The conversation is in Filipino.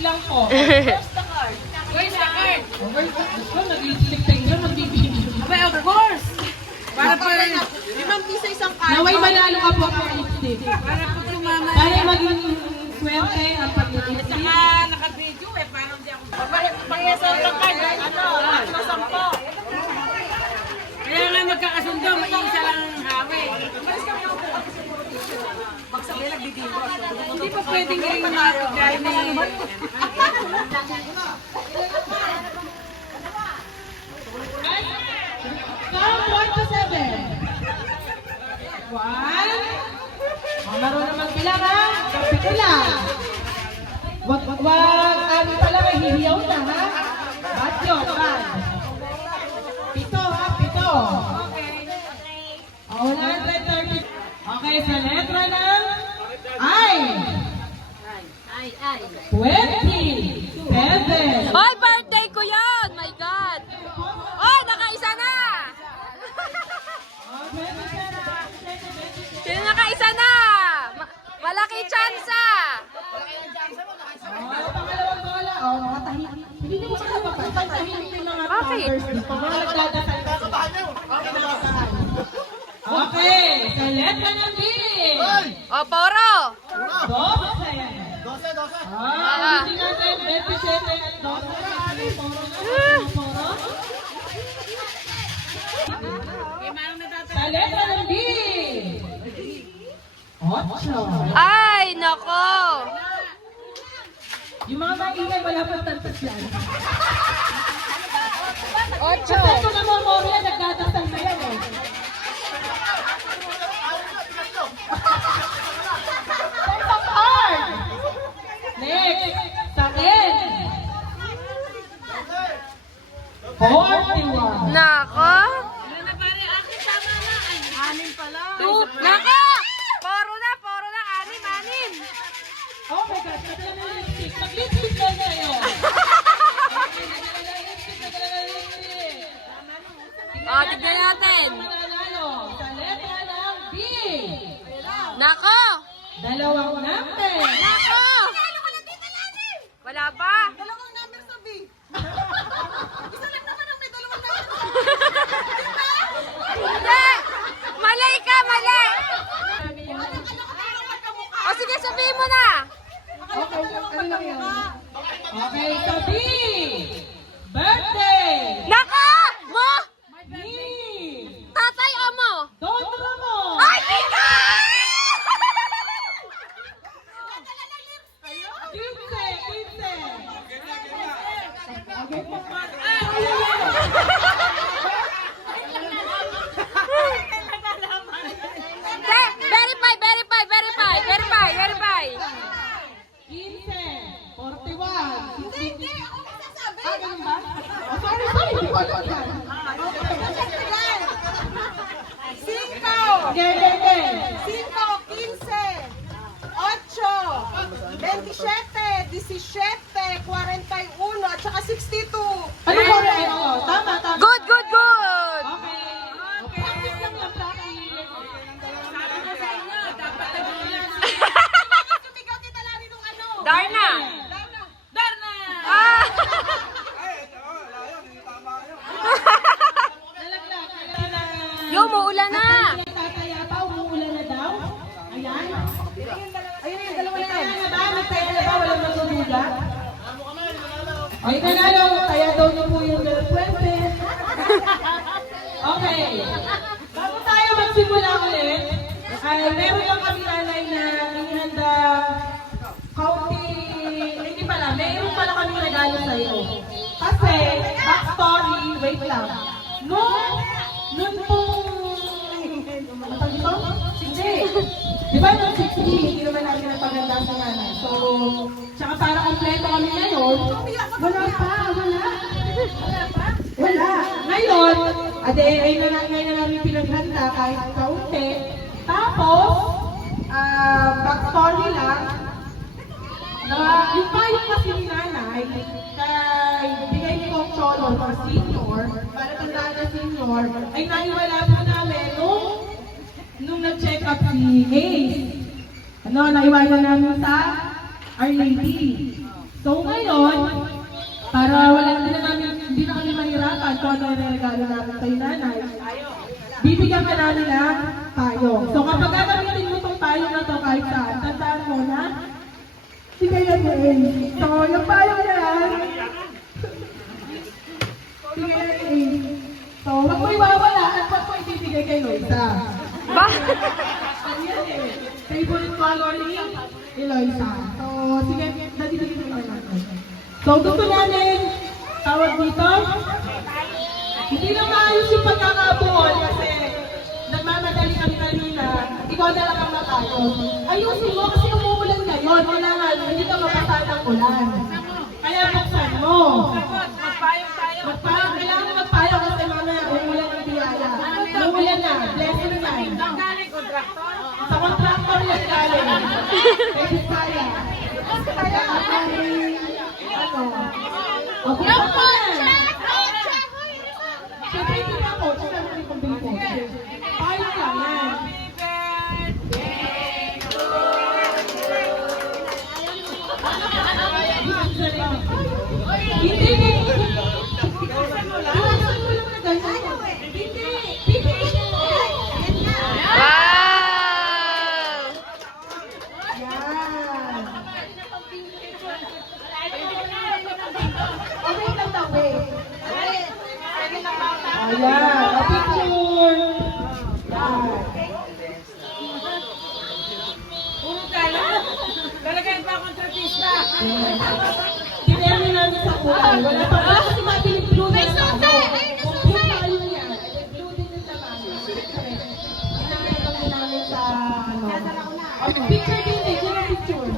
lang po. Where's the card? Where's the card? Gusto, nag-iilig ka, magbibigay. Abay, of course! Para po rin. 5 piso isang card. Naway manalo ka po for lipstick. Para po tumama. Para maging swerte ang pag-lipstick. Saka naka-video eh, parang di ako. Pag-isang card, ano, 10. Kaya nga magkakasundo, may isa lang ang hawi. Hindi pa pwedeng rin makapagay na yun. From 1 to 7. 1. Laro naman sila ha. Kapito lang. Wag, ano pala, may hihiyaw na ha. Ba't yun? Ba't? 7 ha, 7. O, 130. Okay, sa letra ng I. 27. Hoy, birthday ko yan! My God! Oh, nakaisa na! Sino nakaisa na? Malaki tsansa! Pangalawang bola. O, mga tahimik. Hindi mo sila papatahimik yung mga Bakit? powers dito. Mga nagdadasal. Okay, sa letra ng B. Oh, poro! 12. Hindi natin 27 at 12. Poro. Sa letra ng B. 8. Ay, nako! Yung mga maingay, wala pang tantas yan. 8. Kasi ito na mga morya, nagdadasal na yan eh. Isang card. Next, sa N. 41. Nako! Ano pare, akin tama na. Ay, 6 pala. Nako! Poro na, 6. Oh my gosh, nadala na yung lipstick. Mag-lipstick lang kayo. Oh, tignan natin. Mananalo sa letra ng B. Nako! 2 number. Nako! Wala pa? Dalawang number sa B. Isa lang naman ang may dalawang number. Hindi! Mali ka, mali! O sige, sabihin mo na! Okay, ano lang yan? Okay, sa B. Birthday. Nako! Mo! Me. Tatay o mo? Don Ramos. Ay, tika! 15. Okay po. Verify! 15. 41. Hindi, ako magsasabi. Ganun ba? Oh, sorry. Hindi ko alam yan. Cinco. Okay. 5, 15, 8, 27, 17, 41, at saka 62. Ano ko rin? Tama. Good! Okay. Practice lang. Sumigaw kita lang nitong ano. Darna! Darna! Ah! Yo, maulan na! Tataya pa, umuulan na daw. Ayan. Ayun yung dalawa na yan. Taya na ba? Nagtaya na ba? Walang nagsusuga? Ay, nanalo. Kaya daw niyo po yung pwede. Okay. Bago tayo magsimula ulit, ay meron lang kami nanay na inihanda kaunti. Hindi pala, meron pala kami regalo sa iyo. Kasi, backstory, wait lang. Noon pong, ano tawag ito? Sige. Di ba noong 60, hindi naman natin napaganda sa nanay. So, tsaka para kompleto kami ngayon, wala pa. Ngayon, ay na namin pinaghanda kahit kaunti. Tapos, backstory lang, na yung payo kasi ni nanay, kay bigay ni Kong Cholo for senior, para tandaan na senior, ay naiwala po namin nung nag-check up si Ace. Naiwanan namin sa Our Lady. So ngayon, para wala din na namin, hindi na kami mahirapan kung ano yung regalo namin kay nanay, bibigyan ka namin ng payong. So kapag gagamitin mo itong payong na to kahit saan, tandaan mo na, sige yan mo eh. So yung payong na yan, sige yan eh. So wag mo iwawala at wag mo ibibigay kay Loisa. Ba? Ayan eh. Favorite color ni Eloisa. So, sige, dali-dali mo natin. So, gusto namin, tawag dito, hindi na maayos yung pagkakabuon kasi nagmamadali kami kanina, ikaw na lang ang matayos. Ayusin mo kasi umuulan ngayon, kailangan hindi ka mabasa ng ulan. Kaya buksan mo. Magpayong tayo. Magpayong, kailangan magpayong kasi mamaya umuulan ng biyaya. Umuulan na, blessing time. Ang galing kontraktor. Sa contractor yan galing. Kay Bisaya. Kaya ano? O, buksan mo na. Siyempre, hindi na ako. Siyempre, hindi pambili ko. Payong lang yan. Hindi, hindi. Iwasan mo lang na ganyan. Hindi. Pipiliin mo. Wow! Yan. Okay lang daw, wait. Ayan, a picture. Yan. Puro tala. Talagang pa kontratista. Kinemi namin sa kulay. Wala pa. Wala kasi mabiling blue na sa ano. Kung blue tayo yan, blue din yung sa bahay. Pinakita ko namin sa ano. Picture din, picture.